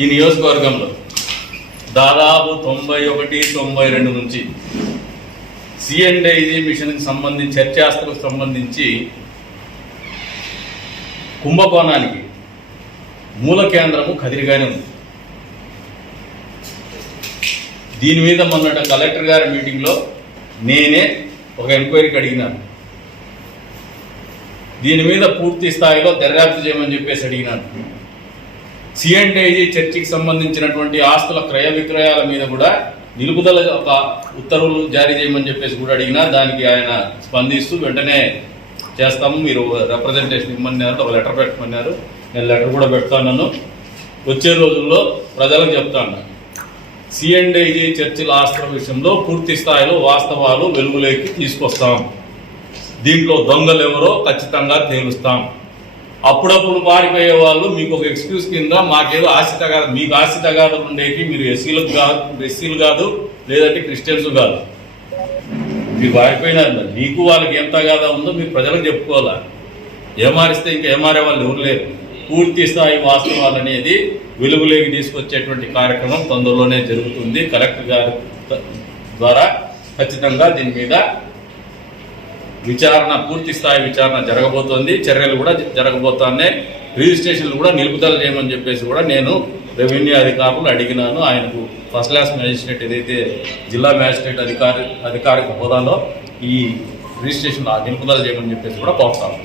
ఈ నియోజకవర్గంలో దాదాపు తొంభై ఒకటి తొంభై రెండు నుంచి సిఎండైజీ మిషన్కి సంబంధించి చర్చాస్తులకు సంబంధించి కుంభకోణానికి మూల కేంద్రము కదిరిగానే ఉంది. దీని మీద మొన్నట కలెక్టర్ గారి మీటింగ్లో నేనే ఒక ఎంక్వైరీకి అడిగినాను. దీని మీద పూర్తి స్థాయిలో దర్యాప్తు చేయమని చెప్పేసి అడిగినాను. సిఎన్టీఐజీ చర్చికి సంబంధించినటువంటి ఆస్తుల క్రయ విక్రయాల మీద కూడా నిలుపుదల ఒక ఉత్తర్వులు జారీ చేయమని చెప్పేసి కూడా అడిగినా దానికి ఆయన స్పందిస్తూ వెంటనే చేస్తాము. మీరు రిప్రజెంటేషన్ ఇమ్మన్నారు ఒక లెటర్ పెట్టమన్నారు. నేను లెటర్ కూడా పెడతాను వచ్చే రోజుల్లో ప్రజలకు చెప్తాను. సిఎండేజీ చర్చిల ఆస్తుల విషయంలో పూర్తి స్థాయిలో వాస్తవాలు వెలుగులోకి తీసుకొస్తాం. దీంట్లో దొంగలు ఎవరో ఖచ్చితంగా తేలుస్తాం. అప్పుడప్పుడు పారిపోయే వాళ్ళు మీకు ఒక ఎక్స్క్యూజ్ కింద మాకేదో ఆస్తి తగాదు మీకు ఆస్తి తగాదు ఉండేవి మీరు ఎస్సీలకు కాదు ఎస్సీలు కాదు లేదంటే క్రిస్టియన్స్ కాదు. మీరు పారిపోయినారు మీకు వాళ్ళకి ఏం తగాదా ఉందో మీరు ప్రజలకు చెప్పుకోవాలా? ఏమారిస్తే ఇంకా ఏమారే వాళ్ళు ఎవరు లేరు. పూర్తి స్థాయి వాస్తవాలు అనేది వెలుగులోకి తీసుకొచ్చేటువంటి కార్యక్రమం తొందరలోనే జరుగుతుంది. కలెక్టర్ గారి ద్వారా ఖచ్చితంగా దీని మీద విచారణ పూర్తి స్థాయి విచారణ జరగబోతోంది. చర్యలు కూడా జరగబోతున్నాయి రిజిస్ట్రేషన్లు కూడా నిలుపుదల చేయమని చెప్పేసి కూడా నేను రెవెన్యూ అధికారులు అడిగినాను. ఆయనకు ఫస్ట్ క్లాస్ మ్యాజిస్ట్రేట్ ఏదైతే జిల్లా మ్యాజిస్ట్రేట్ అధికారి అధికారిక హోదాలో ఈ రిజిస్ట్రేషన్ నిలుపుదల చేయమని చెప్పేసి కూడా కోరుతాను.